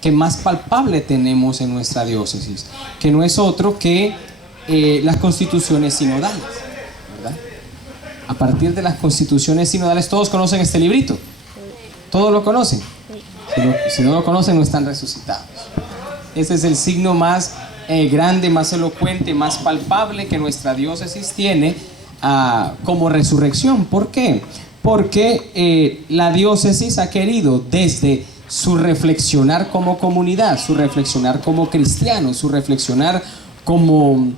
que más palpable tenemos en nuestra diócesis, que no es otro que las constituciones sinodales, ¿verdad? A partir de las constituciones sinodales, todos conocen este librito, todos lo conocen. Si no lo conocen, no están resucitados. Ese es el signo más grande, más elocuente, más palpable que nuestra diócesis tiene como resurrección. ¿Por qué? Porque la diócesis ha querido, desde su reflexionar como comunidad, su reflexionar como cristianos, su reflexionar como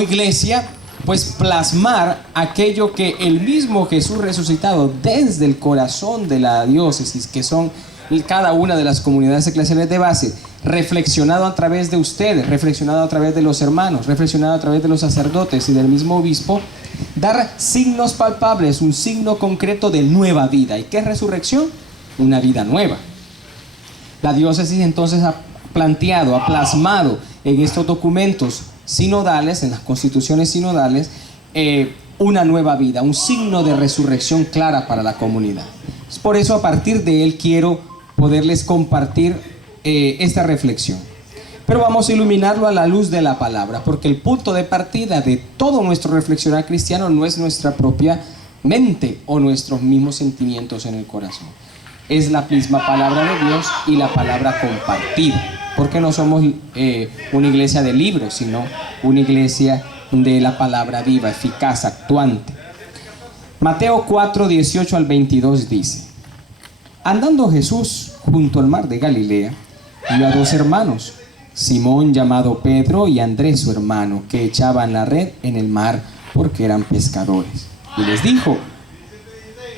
iglesia, pues plasmar aquello que el mismo Jesús resucitado desde el corazón de la diócesis, que son cada una de las comunidades eclesiales de base, reflexionado a través de ustedes, reflexionado a través de los hermanos, reflexionado a través de los sacerdotes y del mismo obispo, dar signos palpables, un signo concreto de nueva vida. ¿Y qué es resurrección? Una vida nueva. La diócesis entonces ha planteado, ha plasmado en estos documentos sinodales, en las constituciones sinodales, una nueva vida, un signo de resurrección clara para la comunidad. Por eso, a partir de él, quiero poderles compartir esta reflexión. Pero vamos a iluminarlo a la luz de la palabra, porque el punto de partida de todo nuestro reflexionar cristiano no es nuestra propia mente o nuestros mismos sentimientos en el corazón. Es la misma palabra de Dios y la palabra compartida. Porque no somos una iglesia de libros, sino una iglesia de la palabra viva, eficaz, actuante. Mateo 4, 18 al 22 dice: andando Jesús junto al mar de Galilea, vio a dos hermanos, Simón llamado Pedro y Andrés su hermano, que echaban la red en el mar porque eran pescadores. Y les dijo: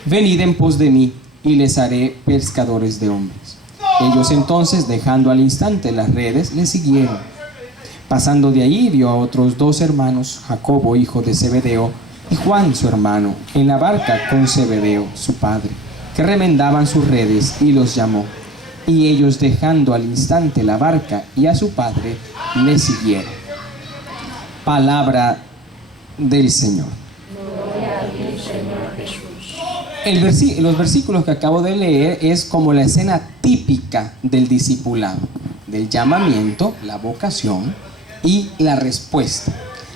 venid en pos de mí, y les haré pescadores de hombres. Ellos entonces, dejando al instante las redes, le siguieron. Pasando de allí, vio a otros dos hermanos, Jacobo, hijo de Zebedeo, y Juan, su hermano, en la barca con Zebedeo, su padre, que remendaban sus redes, y los llamó. Y ellos, dejando al instante la barca y a su padre, le siguieron. Palabra del Señor. Gloria a ti, Señor Jesús. Los versículos que acabo de leer es como la escena típica del discipulado, del llamamiento, la vocación y la respuesta.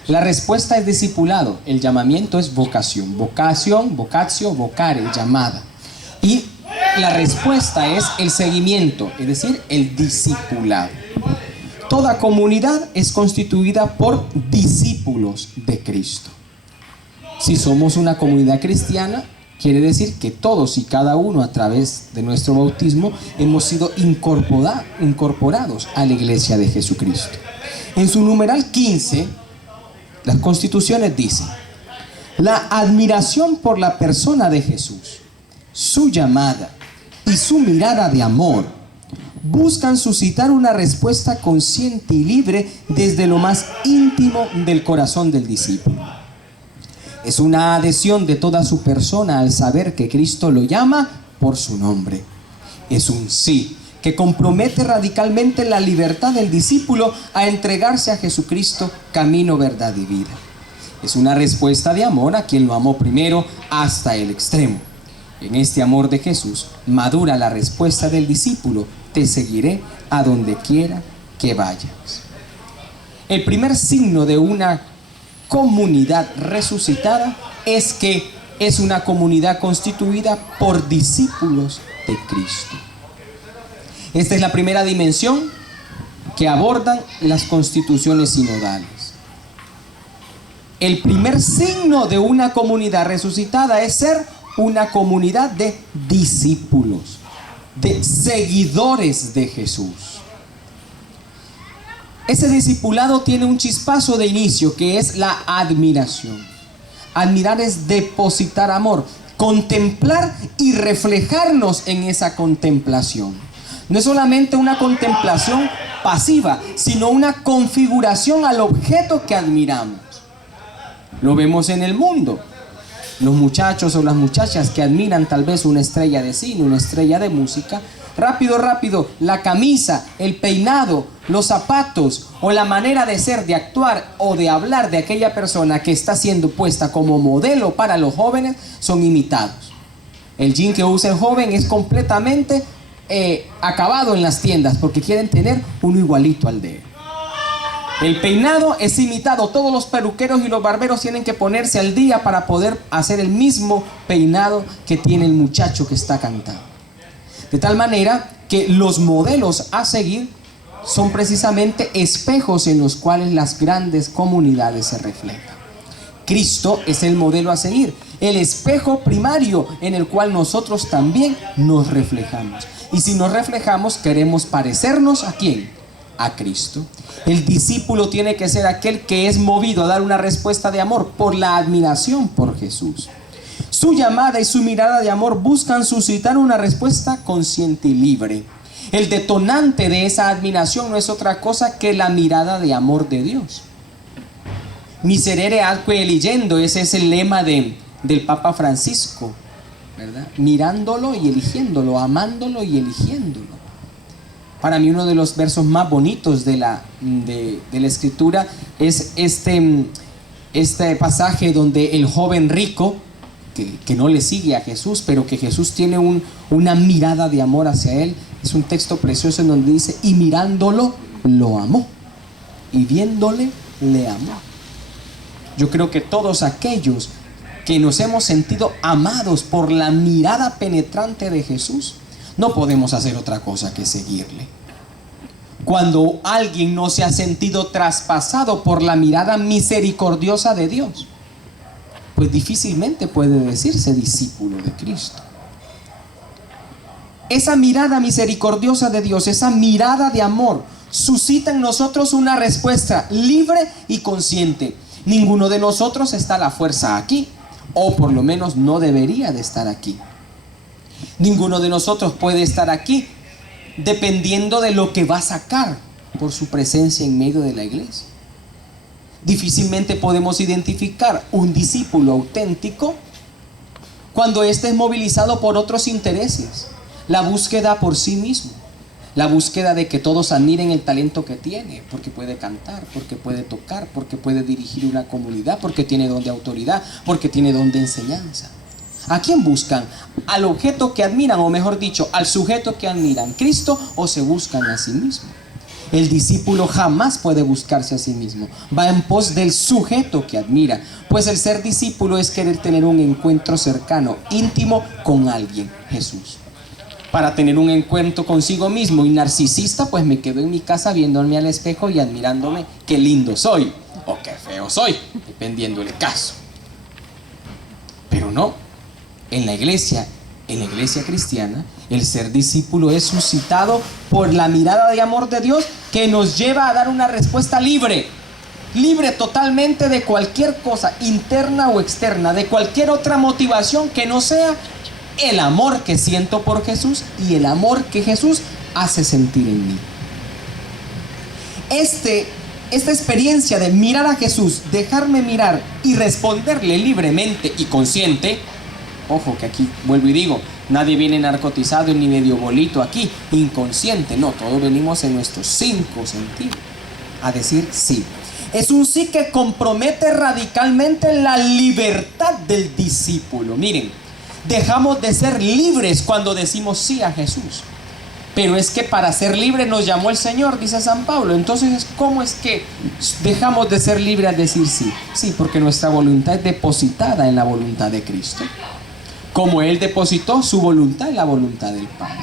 La respuesta es discipulado, el llamamiento es vocación, vocatio, vocare, llamada. Y la respuesta es el seguimiento, es decir, el discipulado. Toda comunidad es constituida por discípulos de Cristo. Si somos una comunidad cristiana, quiere decir que todos y cada uno, a través de nuestro bautismo, hemos sido incorporados a la iglesia de Jesucristo. En su numeral 15, las constituciones dicen: la admiración por la persona de Jesús, su llamada y su mirada de amor buscan suscitar una respuesta consciente y libre desde lo más íntimo del corazón del discípulo. Es una adhesión de toda su persona al saber que Cristo lo llama por su nombre. Es un sí que compromete radicalmente la libertad del discípulo a entregarse a Jesucristo, camino, verdad y vida. Es una respuesta de amor a quien lo amó primero hasta el extremo. En este amor de Jesús madura la respuesta del discípulo: te seguiré a donde quiera que vayas. El primer signo de una comunidad resucitada es que es una comunidad constituida por discípulos de Cristo. Esta es la primera dimensión que abordan las constituciones sinodales. El primer signo de una comunidad resucitada es ser una comunidad de discípulos, de seguidores de Jesús. Ese discipulado tiene un chispazo de inicio, que es la admiración. Admirar es depositar amor, contemplar y reflejarnos en esa contemplación. No es solamente una contemplación pasiva, sino una configuración al objeto que admiramos. Lo vemos en el mundo. Los muchachos o las muchachas que admiran tal vez una estrella de cine, una estrella de música, rápido, la camisa, el peinado, los zapatos o la manera de ser, de actuar o de hablar de aquella persona que está siendo puesta como modelo para los jóvenes son imitados. El jean que usa el joven es completamente acabado en las tiendas porque quieren tener uno igualito al de él. El peinado es imitado. Todos los peluqueros y los barberos tienen que ponerse al día para poder hacer el mismo peinado que tiene el muchacho que está cantando. De tal manera que los modelos a seguir son precisamente espejos en los cuales las grandes comunidades se reflejan. Cristo es el modelo a seguir, el espejo primario en el cual nosotros también nos reflejamos. Y si nos reflejamos, queremos parecernos ¿a quién? A Cristo. El discípulo tiene que ser aquel que es movido a dar una respuesta de amor por la admiración por Jesús. Su llamada y su mirada de amor buscan suscitar una respuesta consciente y libre. El detonante de esa admiración no es otra cosa que la mirada de amor de Dios. Miserere atque eligiendo, ese es el lema del Papa Francisco, ¿verdad? Mirándolo y eligiéndolo, amándolo y eligiéndolo. Para mí uno de los versos más bonitos de la Escritura es este pasaje donde el joven rico, que no le sigue a Jesús, pero que Jesús tiene una mirada de amor hacia él. Es un texto precioso en donde dice, y mirándolo, lo amó, y viéndole, le amó. Yo creo que todos aquellos que nos hemos sentido amados por la mirada penetrante de Jesús, no podemos hacer otra cosa que seguirle. Cuando alguien no se ha sentido traspasado por la mirada misericordiosa de Dios, pues difícilmente puede decirse discípulo de Cristo. Esa mirada misericordiosa de Dios, esa mirada de amor, suscita en nosotros una respuesta libre y consciente. Ninguno de nosotros está a la fuerza aquí, o por lo menos no debería de estar aquí. Ninguno de nosotros puede estar aquí dependiendo de lo que va a sacar por su presencia en medio de la iglesia. Difícilmente podemos identificar un discípulo auténtico cuando éste es movilizado por otros intereses. La búsqueda por sí mismo, la búsqueda de que todos admiren el talento que tiene, porque puede cantar, porque puede tocar, porque puede dirigir una comunidad, porque tiene don de autoridad, porque tiene don de enseñanza. ¿A quién buscan? ¿Al objeto que admiran, o mejor dicho, al sujeto que admiran, Cristo, o se buscan a sí mismo? El discípulo jamás puede buscarse a sí mismo, va en pos del sujeto que admira, pues el ser discípulo es querer tener un encuentro cercano, íntimo con alguien, Jesús. Para tener un encuentro consigo mismo y narcisista, pues me quedo en mi casa viéndome al espejo y admirándome qué lindo soy o qué feo soy, dependiendo del caso. Pero no, en la iglesia cristiana, el ser discípulo es suscitado por la mirada de amor de Dios que nos lleva a dar una respuesta libre totalmente de cualquier cosa, interna o externa, de cualquier otra motivación que no sea el amor que siento por Jesús y el amor que Jesús hace sentir en mí. Esta experiencia de mirar a Jesús, dejarme mirar y responderle libremente y consciente. Ojo que aquí vuelvo y digo, nadie viene narcotizado ni medio bolito aquí, inconsciente, no, todos venimos en nuestros 5 sentidos a decir sí. Es un sí que compromete radicalmente la libertad del discípulo. Miren, dejamos de ser libres cuando decimos sí a Jesús. Pero es que para ser libres nos llamó el Señor, dice San Pablo. Entonces, ¿cómo es que dejamos de ser libres al decir sí? Sí, porque nuestra voluntad es depositada en la voluntad de Cristo, como Él depositó su voluntad en la voluntad del Padre.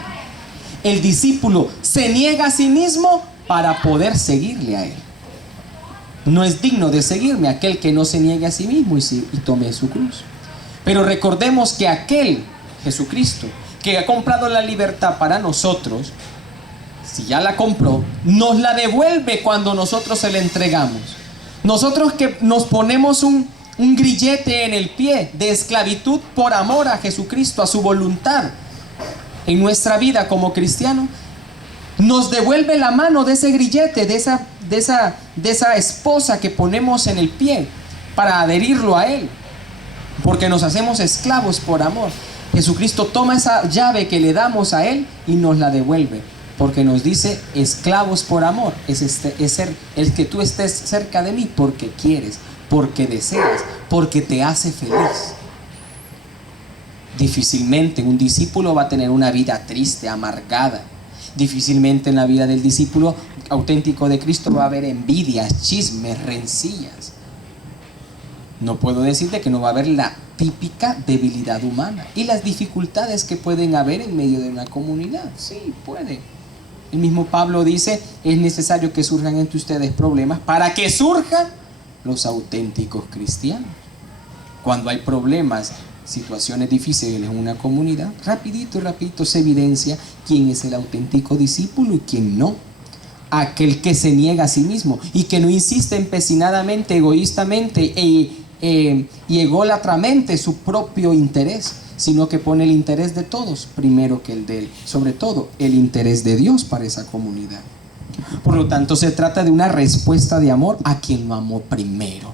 El discípulo se niega a sí mismo para poder seguirle a Él. No es digno de seguirme aquel que no se niegue a sí mismo y tome su cruz. Pero recordemos que aquel, Jesucristo, que ha comprado la libertad para nosotros, si ya la compró, nos la devuelve cuando nosotros se la entregamos. Nosotros que nos ponemos un grillete en el pie de esclavitud por amor a Jesucristo, a su voluntad en nuestra vida como cristiano, nos devuelve la mano de ese grillete, de esa esposa que ponemos en el pie para adherirlo a Él, porque nos hacemos esclavos por amor. Jesucristo toma esa llave que le damos a Él y nos la devuelve, porque nos dice esclavos por amor. Es el que tú estés cerca de mí porque quieres, porque deseas, porque te hace feliz. Difícilmente un discípulo va a tener una vida triste, amargada. Difícilmente en la vida del discípulo auténtico de Cristo va a haber envidias, chismes, rencillas. No puedo decirte que no va a haber la típica debilidad humana y las dificultades que pueden haber en medio de una comunidad. Sí, puede. El mismo Pablo dice, es necesario que surjan entre ustedes problemas para que surjan los auténticos cristianos. Cuando hay problemas, situaciones difíciles en una comunidad, rapidito se evidencia quién es el auténtico discípulo y quién no. Aquel que se niega a sí mismo y que no insiste empecinadamente, egoístamente y ególatramente su propio interés, sino que pone el interés de todos primero que el de él, sobre todo el interés de Dios para esa comunidad. Por lo tanto, se trata de una respuesta de amor a quien lo amó primero,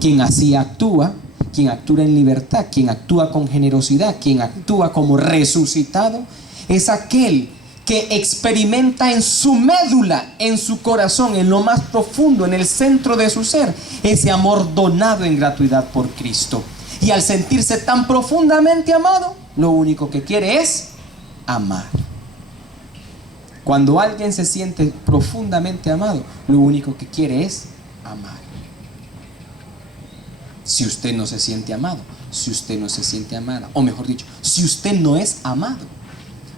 quien así actúa, quien actúa en libertad, quien actúa con generosidad, quien actúa como resucitado, es aquel que experimenta en su médula, en su corazón, en lo más profundo, en el centro de su ser, ese amor donado en gratuidad por Cristo. Y al sentirse tan profundamente amado, lo único que quiere es amar. Cuando alguien se siente profundamente amado, lo único que quiere es amar. Si usted no se siente amado, si usted no se siente amada, o mejor dicho, si usted no es amado,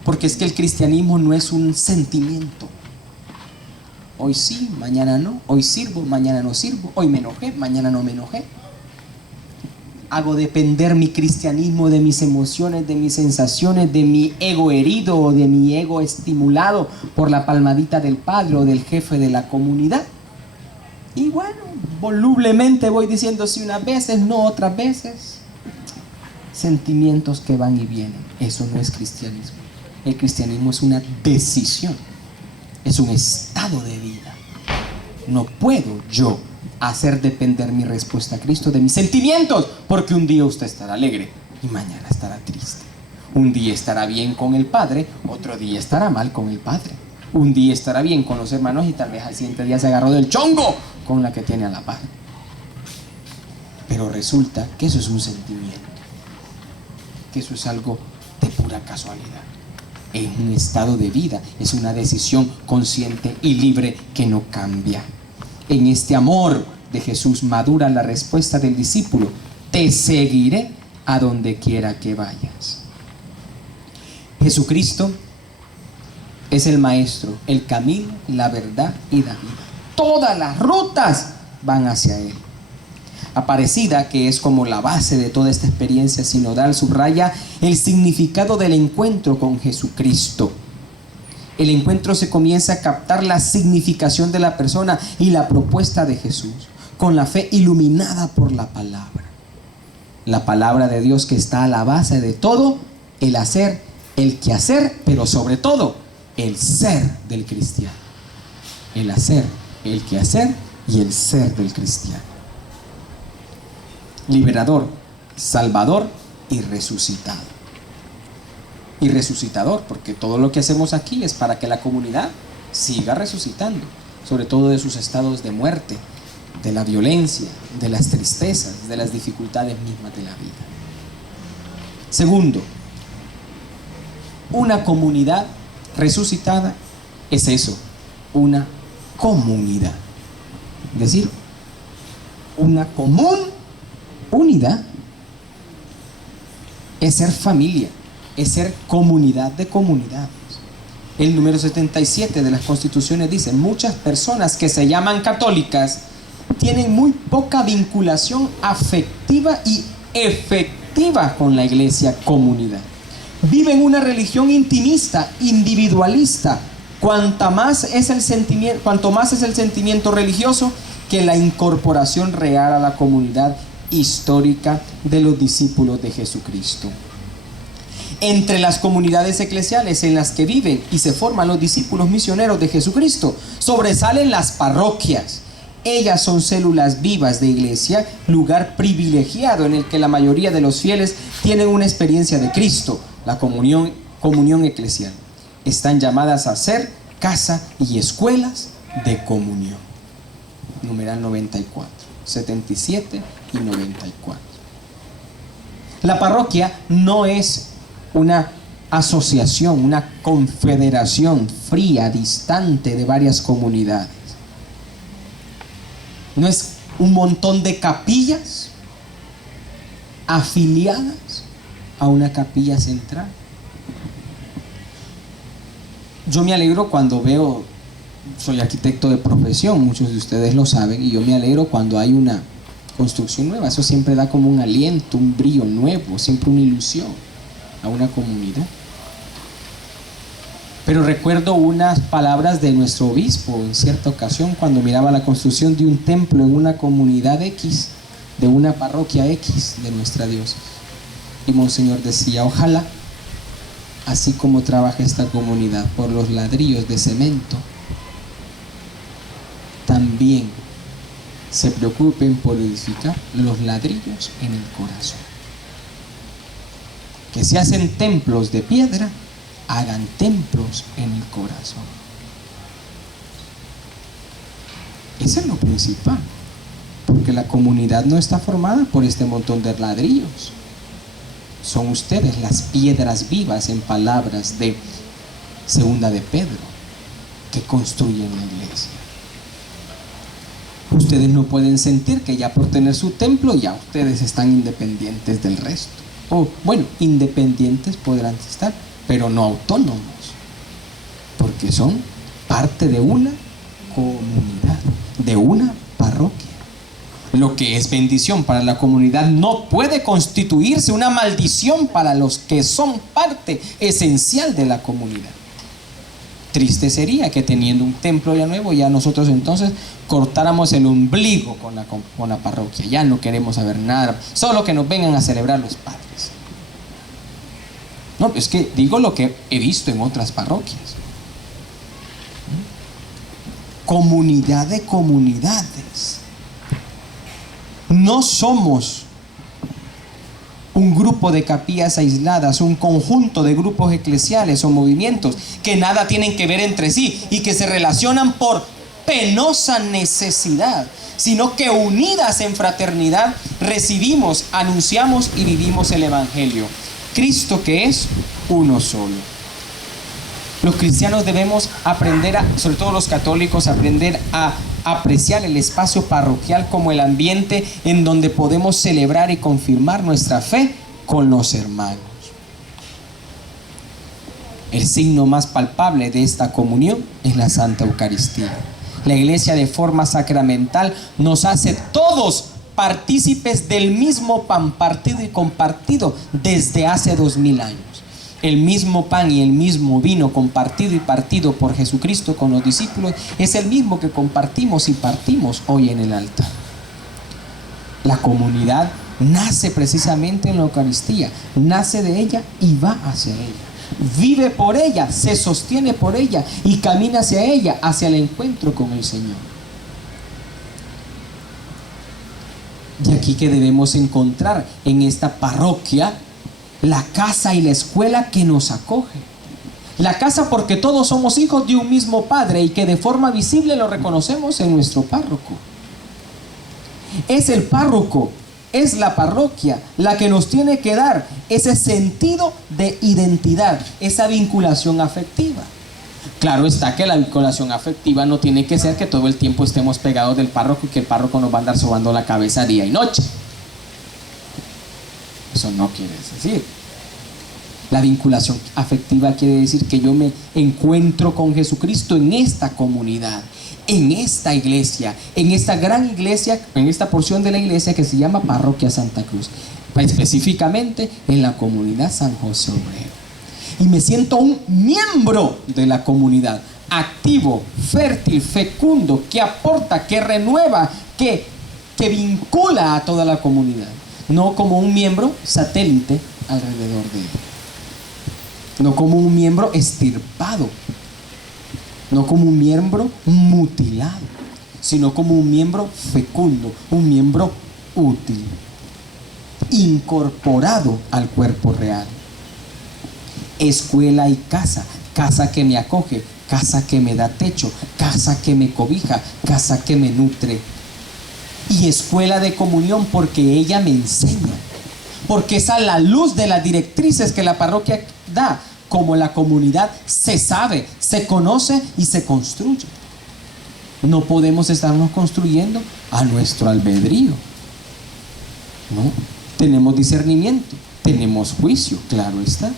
porque es que el cristianismo no es un sentimiento. Hoy sí, mañana no, hoy sirvo, mañana no sirvo, hoy me enojé, mañana no me enojé. Hago depender mi cristianismo de mis emociones, de mis sensaciones, de mi ego herido o de mi ego estimulado por la palmadita del padre o del jefe de la comunidad. Y bueno, volublemente voy diciendo sí unas veces, no otras veces. Sentimientos que van y vienen. Eso no es cristianismo. El cristianismo es una decisión, es un estado de vida. No puedo yo hacer depender mi respuesta a Cristo de mis sentimientos, porque un día usted estará alegre y mañana estará triste. Un día estará bien con el Padre, otro día estará mal con el Padre. Un día estará bien con los hermanos y tal vez al siguiente día se agarró del chongo con la que tiene a la par. Pero resulta que eso es un sentimiento, que eso es algo de pura casualidad. Es un estado de vida, es una decisión consciente y libre que no cambia. En este amor de Jesús madura la respuesta del discípulo: te seguiré a donde quiera que vayas. Jesucristo es el maestro, el camino, la verdad y la vida. Todas las rutas van hacia Él. Aparecida, que es como la base de toda esta experiencia sinodal, subraya el significado del encuentro con Jesucristo. El encuentro se comienza a captar la significación de la persona y la propuesta de Jesús, con la fe iluminada por la palabra. La palabra de Dios que está a la base de todo, el hacer, el quehacer, pero sobre todo, el ser del cristiano. El hacer, el quehacer y el ser del cristiano. Liberador, salvador y resucitado. Y resucitador, porque todo lo que hacemos aquí es para que la comunidad siga resucitando, sobre todo de sus estados de muerte, de la violencia, de las tristezas, de las dificultades mismas de la vida. Segundo, una comunidad resucitada es eso, una comunidad. Es decir, una común unidad. Es ser familia, es ser comunidad de comunidades. El número 77 de las constituciones dice: muchas personas que se llaman católicas tienen muy poca vinculación afectiva y efectiva con la iglesia comunidad. Viven una religión intimista, individualista. Cuanto más es el sentimiento religioso que la incorporación real a la comunidad histórica de los discípulos de Jesucristo. Entre las comunidades eclesiales en las que viven y se forman los discípulos misioneros de Jesucristo, sobresalen las parroquias. Ellas son células vivas de iglesia, lugar privilegiado en el que la mayoría de los fieles tienen una experiencia de Cristo, la comunión eclesial. Están llamadas a ser casa y escuelas de comunión. Numeral 94, 77 y 94. La parroquia no es una asociación, una confederación fría, distante de varias comunidades. No es un montón de capillas afiliadas a una capilla central. Yo me alegro cuando veo, soy arquitecto de profesión, muchos de ustedes lo saben, y yo me alegro cuando hay una construcción nueva. Eso siempre da como un aliento, un brillo nuevo, siempre una ilusión a una comunidad. Pero recuerdo unas palabras de nuestro obispo en cierta ocasión cuando miraba la construcción de un templo en una comunidad X, de una parroquia X de nuestra diócesis. Y Monseñor decía: ojalá, así como trabaja esta comunidad por los ladrillos de cemento, también se preocupen por edificar los ladrillos en el corazón. Que si hacen templos de piedra, hagan templos en el corazón. Eso es lo principal, porque la comunidad no está formada por este montón de ladrillos. Son ustedes las piedras vivas, en palabras de Segunda de Pedro, que construyen la iglesia. Ustedes no pueden sentir que ya por tener su templo ya ustedes están independientes del resto. O bueno, independientes podrán estar, pero no autónomos, porque son parte de una comunidad, de una parroquia. Lo que es bendición para la comunidad no puede constituirse una maldición para los que son parte esencial de la comunidad. Triste sería que teniendo un templo ya nuevo, ya nosotros entonces cortáramos el ombligo con la parroquia. Ya no queremos saber nada, solo que nos vengan a celebrar los padres. No, es que digo lo que he visto en otras parroquias. Comunidad de comunidades. No somos un grupo de capillas aisladas, un conjunto de grupos eclesiales o movimientos que nada tienen que ver entre sí y que se relacionan por penosa necesidad, sino que unidas en fraternidad recibimos, anunciamos y vivimos el Evangelio. Cristo, que es uno solo. Los cristianos debemos aprender, sobre todo los católicos, aprender a apreciar el espacio parroquial como el ambiente en donde podemos celebrar y confirmar nuestra fe con los hermanos. El signo más palpable de esta comunión es la Santa Eucaristía. La Iglesia, de forma sacramental, nos hace todos partícipes del mismo pan partido y compartido desde hace 2000 años. El mismo pan y el mismo vino compartido y partido por Jesucristo con los discípulos es el mismo que compartimos y partimos hoy en el altar. La comunidad nace precisamente en la Eucaristía, nace de ella y va hacia ella, vive por ella, se sostiene por ella y camina hacia ella, hacia el encuentro con el Señor. Y aquí que debemos encontrar en esta parroquia la casa y la escuela que nos acoge. La casa porque todos somos hijos de un mismo Padre y que de forma visible lo reconocemos en nuestro párroco. Es el párroco, es la parroquia la que nos tiene que dar ese sentido de identidad, esa vinculación afectiva. Claro está que la vinculación afectiva no tiene que ser que todo el tiempo estemos pegados del párroco y que el párroco nos va a andar sobando la cabeza día y noche. Eso no quiere decir. La vinculación afectiva quiere decir que yo me encuentro con Jesucristo en esta comunidad, en esta iglesia, en esta gran iglesia, en esta porción de la iglesia que se llama Parroquia Santa Cruz, específicamente en la comunidad San José Obrero. Y me siento un miembro de la comunidad, activo, fértil, fecundo, que aporta, que renueva, que vincula a toda la comunidad. No como un miembro satélite alrededor de él. No como un miembro extirpado. No como un miembro mutilado. Sino como un miembro fecundo, un miembro útil. Incorporado al cuerpo real. Escuela y casa. Casa que me acoge, casa que me da techo, casa que me cobija, casa que me nutre. Y escuela de comunión porque ella me enseña, porque es a la luz de las directrices que la parroquia da, como la comunidad se sabe, se conoce y se construye. No podemos estarnos construyendo a nuestro albedrío, ¿no? Tenemos discernimiento, tenemos juicio, claro está,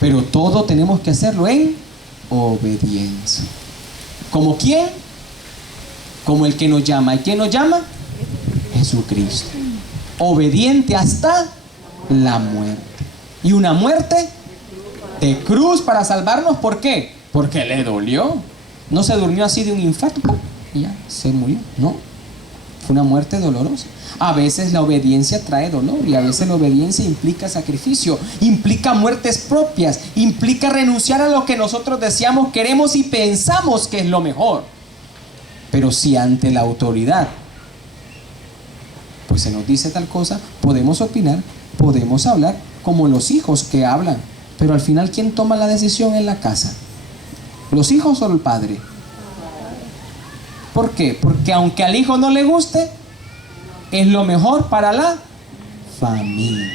pero todo tenemos que hacerlo en obediencia. ¿Como quién? Como el que nos llama. ¿Y quién nos llama? Jesucristo. Obediente hasta la muerte. Y una muerte de cruz para salvarnos. ¿Por qué? Porque le dolió. No se durmió así de un infarto y ya se murió. No, fue una muerte dolorosa. A veces la obediencia trae dolor y a veces la obediencia implica sacrificio, implica muertes propias, implica renunciar a lo que nosotros deseamos, queremos y pensamos que es lo mejor. Pero si ante la autoridad pues se nos dice tal cosa, podemos opinar, podemos hablar como los hijos que hablan, pero al final ¿quién toma la decisión en la casa? ¿Los hijos o el padre? ¿Por qué? Porque aunque al hijo no le guste, es lo mejor para la familia.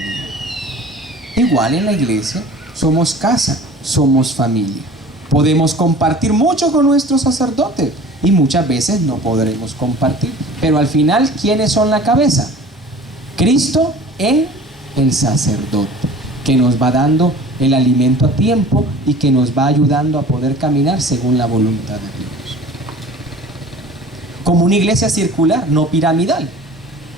Igual en la iglesia, somos casa, somos familia. Podemos compartir mucho con nuestros sacerdotes y muchas veces no podremos compartir. Pero al final, ¿quiénes son la cabeza? Cristo en el sacerdote, que nos va dando el alimento a tiempo y que nos va ayudando a poder caminar según la voluntad de Dios. Como una iglesia circular, no piramidal,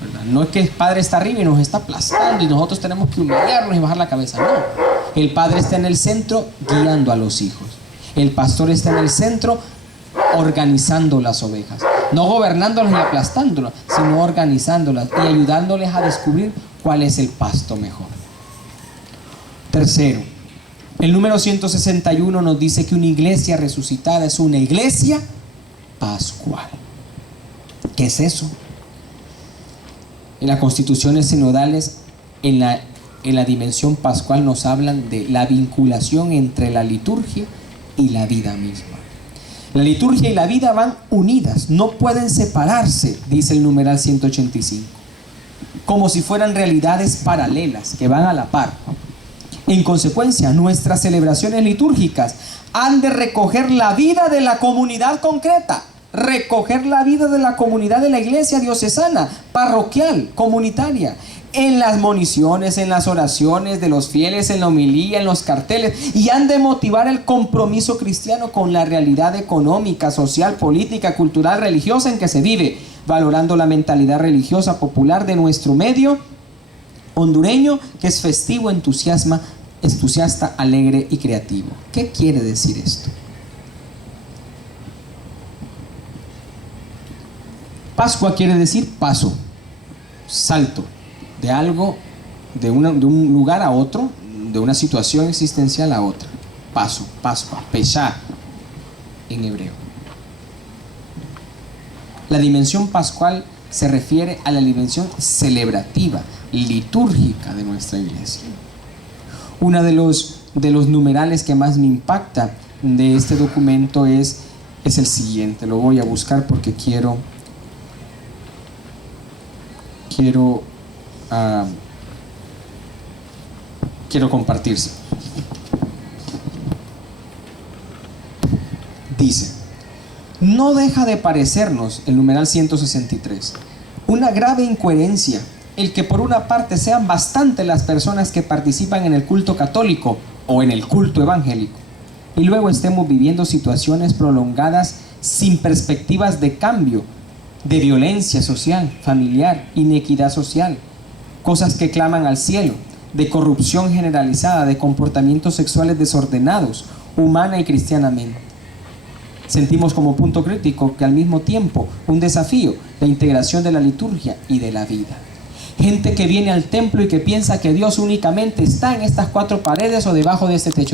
¿verdad? No es que el Padre está arriba y nos está aplastando y nosotros tenemos que humillarnos y bajar la cabeza. No, el Padre está en el centro guiando a los hijos. El pastor está en el centro organizando las ovejas, no gobernándolas y aplastándolas, sino organizándolas y ayudándoles a descubrir cuál es el pasto mejor. Tercero, el número 161 nos dice que una iglesia resucitada es una iglesia pascual. ¿Qué es eso? En las constituciones sinodales, en la dimensión pascual nos hablan de la vinculación entre la liturgia y la vida misma. La liturgia y la vida van unidas, no pueden separarse, dice el numeral 185, como si fueran realidades paralelas que van a la par. En consecuencia, nuestras celebraciones litúrgicas han de recoger la vida de la comunidad concreta, recoger la vida de la comunidad de la iglesia diocesana, parroquial, comunitaria, en las moniciones, en las oraciones de los fieles, en la homilía, en los carteles, y han de motivar el compromiso cristiano con la realidad económica, social, política, cultural, religiosa en que se vive, valorando la mentalidad religiosa popular de nuestro medio hondureño, que es festivo, entusiasta, alegre y creativo. ¿Qué quiere decir esto? Pascua quiere decir paso, salto, de algo, de un lugar a otro, de una situación existencial a otra. Paso, Pascua, Peshá en hebreo. La dimensión pascual se refiere a la dimensión celebrativa, litúrgica de nuestra iglesia. Uno de los numerales que más me impacta de este documento es el siguiente. Lo voy a buscar porque quiero compartirse. Dice: no deja de parecernos, el numeral 163, una grave incoherencia el que por una parte sean bastante las personas que participan en el culto católico o en el culto evangélico, y luego estemos viviendo situaciones prolongadas sin perspectivas de cambio, de violencia social, familiar, inequidad social, cosas que claman al cielo, de corrupción generalizada, de comportamientos sexuales desordenados, humana y cristianamente. Sentimos como punto crítico que al mismo tiempo un desafío, la integración de la liturgia y de la vida. Gente que viene al templo y que piensa que Dios únicamente está en estas cuatro paredes o debajo de este techo.